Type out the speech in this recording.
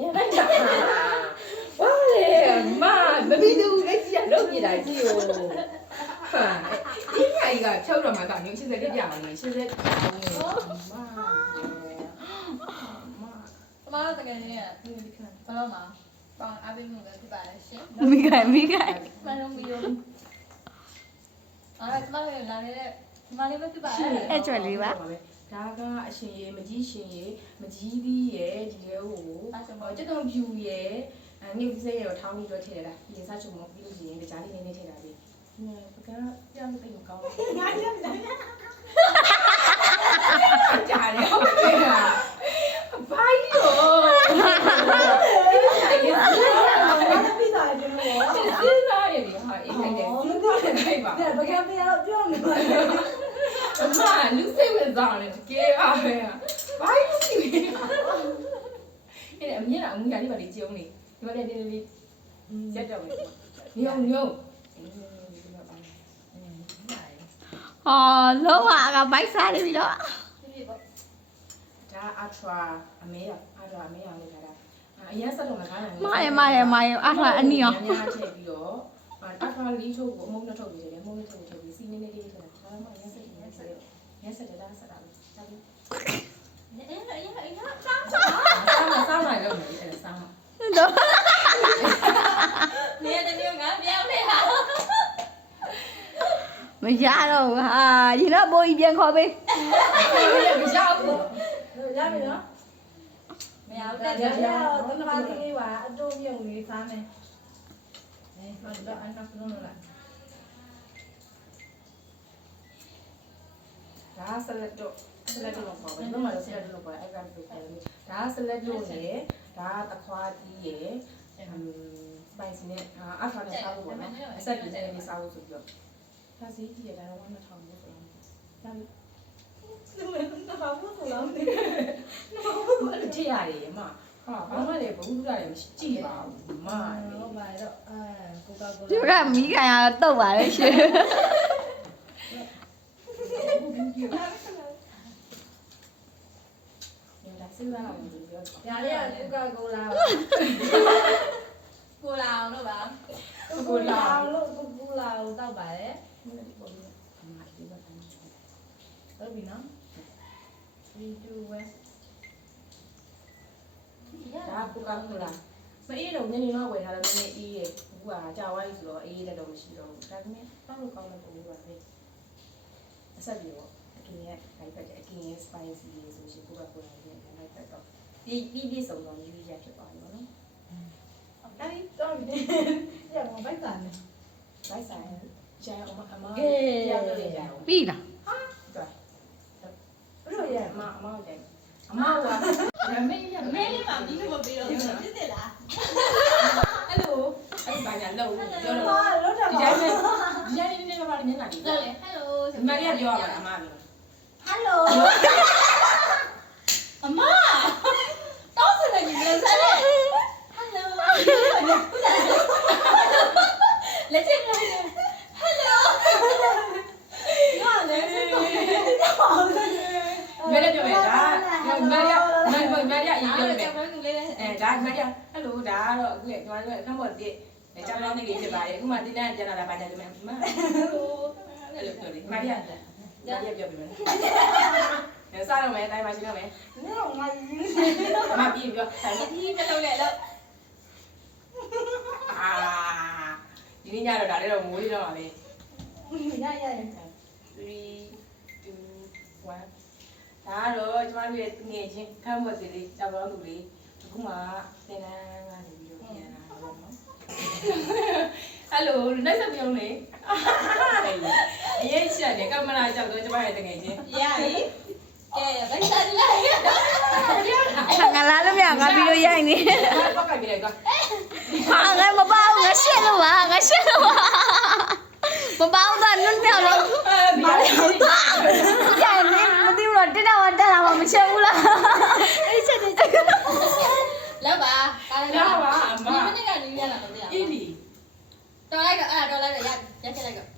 ညလိုက်တာဝါလေမမပြီးသူလက်ကြီးကလုတ်ပြတာကြည့်ဦးဟာဒီညာကြီးက6တော့မှကမျိုး80ပြအောင်လေ80ပြအောင်လေမ မတော်တကယ်ကြီးကဘာလို့မှာပေါင်အပင်းမှုပဲဖြစ်ပါလေရှင် မိခိုင်မလုံးပြီးတော့အဲ့ဒါကျမတို့လာနေတဲ့ဒီမလေးပဲဖြစ်ပါလေအဲ့ကျွဲလေးပါ ဒါကအရှင်ရေမကြီးရှင်ရေမကြီးပြီးရေဒီလေဟိုကျွတ်တုံဖြူရေငှက်စိတ်ရောထောင်းပြီးတော့ထည့်ရတာပြင်စားချုံမပြီးလို့ရှိရင်ကြားလေးနေထည့်တာလေပကံပြောင်းသိမကောင်းဘူးငါရမ်းကြားတယ်ဟုတ်ကဲ့ဘာရောပြီးသားတယ်လို့ပြီးသားရတယ်ဟာအေးခိုင်တယ်ခိုင်ပါပကံပြောင်းပြောင်းနေပါအမလူစိတ်ဝင်စားတယ်ကဲပါပဲဘာလို့ဒီအဲ့အမြင်ကအမှုရာလေးပါလေကျုံနေဒီမှာလည်းလေးရက်တော့မယ်ညုံညုံ လုံးဝကဘိုက်စားနေပြီတော့ ဒါအထွာအမဲရအထွာအမဲရလေးထားတာအရင်ဆက်တော့မကားနိုင်ဘူးမာရအထွာအနီရော ညထည့်ပြီးတော့အထွာလေးထုတ်ကိုအမုန်းနဲ့ထုတ်ပြီးတယ်အမုန်းနဲ့ထုတ်ပြီးစီနေနေလေးထားတာဒါမှအရင်ဆက်နေဆက်ရက်ဆက်တာဆက်တာဒါပြီးဆောင်းလိုက်တော့မယ်အဲ့ဆောင်းနေတယ်မျိုးငါပြောင်းနေတာ မရတော့ဘူးဟာရင်တော့ပိုးကြီးပြန်ခေါ်ပေး မရောက်ဘူးရပြီနော် မရဘူး ဒါ တဲ့ ကြောင့်တော့တမန်လေးပါအတုံးမြုံလေးစားမယ်ဘာလို့အန်တာဖုန်းလာဒါဆလက်တော့ပေါ့ပဲဘယ်မှာဆလက်တော့ပေါ့အဲ့ဒါဆိုတယ်ဒါဆလက်တော့လေဒါတခွားကြီးရယ်စပိုင်စီနဲ့အဖာနဲ့စားဖို့ပေါ့နော်အဆက်ကြီးနဲ့စားဖို့ဆိုပြီးတော့ဒါစီးကြီးရတာတော့2000ဘူးဆိုတော့ဒါ2000ဘူးဆိုတော့အဲ့လိုထည့်ရတယ်အမဟာဘာမှလည်းဘုရားလည်းမရှိကြည့်ပါဘူးမဟုတ်ပါတော့ကိုကာကို ဒီကမိခိုင်ကတော့ပါလေရှင် ဒါစဉ်းစားအောင်လို့ပြောတာ ညာလေးကကိုကာကိုလာ ကိုလာအောင်လို့ပါ ကိုလာလို့ကိုလာကိုတောက်ပါတယ်ဟုတ်ပြီနော်3 2 1 ဒါကိုကာကိုလာမအေးတော့ညနေတော့ဝယ်ထားတယ်နည်းနည်းအေးရဲ့အခုကကြာသွားပြီဆိုတော့အေးလည်းတော့မရှိတော့ဘူးဒါပေမဲ့တောက်လို့ကောင်းတဲ့ပုံလေးပါပဲအဆက်ပြေပေါ့အကင်းရဲ့ခိုင်ဖက်တဲ့အကင်းရဲ့ spicy လေးဆိုရှင်ကိုကာကိုလာရဲ့ခိုင်ဖက်တော့ဒီစုံတော့ရေးရဖြစ်သွားပြီပေါ့နော် အဲ့ဒီတော့ဒီရမဘိုက်တာနေ ဘိုက်ဆိုင်ကျန်အမပြောလို့ရကြအောင် ပြီလား ဘယ်လိုရအမတယ်အမကမေးရ မဲလေးပါပြီးလို့ပြီးတော့ဖြစ်တယ်လား အဲ့လိုအဲ့ဘာညာလို့ပြောတော့ ဟာလို့တာ ဒီ ပါ တိုင်းဒီတိုင်းနေပါလေမျက်နှာလေး ဟုတ်လေဟယ်လို ဒီမရီကပြောရမှာအမပြော ဟယ်လို အမတောင်းစနေကြီးလည်းဆက်လေဟယ်လိုလက်ချက်လို့ဟယ်လိုရလေဆက်တော့ မဲလည်းပြောမယ်ဒါမရီအရင်ပြောတယ်ဒါမရီဟယ်လိုဒါကတော့အခုကျွန်တော်တို့အခန်းပေါ်တစ်ကျောင်းတော်နေလေးဖြစ်ပါတယ်အခုမှတင်းတန်းကျန်လာတာပါကြတယ်မမအဲ့လိုပြောလေမရီကပြောပြမယ်စားတော့မယ်တိုင်းမှာရှင်းတော့မယ် နေတော့ငါကြီး အမပြီးပြောဆိုင် ဒီမလုပ်နဲ့လို့ ဒီနေ့ညတော့ဒါလည်းတော့မိုးရတော့ပါပဲ ရရရ 3 2 1ဒါတော့ကျမတို့ရဲ့ငွေချင်းခမ်းမွက်စီလေးကြောက်တော့လူလေးအခုမှသင်တန်းကနေပြီးတော့ပြန်လာတော့နော်ဟယ်လိုနိုင်စပြုံးလေအရေးချက်တယ်ကင်မရာကြောက်တော့ကျမရဲ့တငယ်ချင်း ရပြီကဲဗိုက်စားလိုက် ငါလာလို့မရငါပြီးတော့ရိုက်နေ တော့ကြိုက်ပြီလေကွာ ဟာငါမပေါငါရှင်းလို့ပါငါရှင်းလို့ပါမပေါတော့နုံပြောင်းလို့ ဘာလဲ ကြိုင်နေမသိဘူးတော့တက်တော့တက်လာမှမချက်ဘူးလားအဲ့ချက်နေချက် လောက်ပါကား ရ လိုက် ပါအမ ဒီမနေ့ကနေရလာတော့တရား အေးလီ တော်လိုက်တော့အဲ့ဒါတော်လိုက်တော့ရချက်လိုက်တော့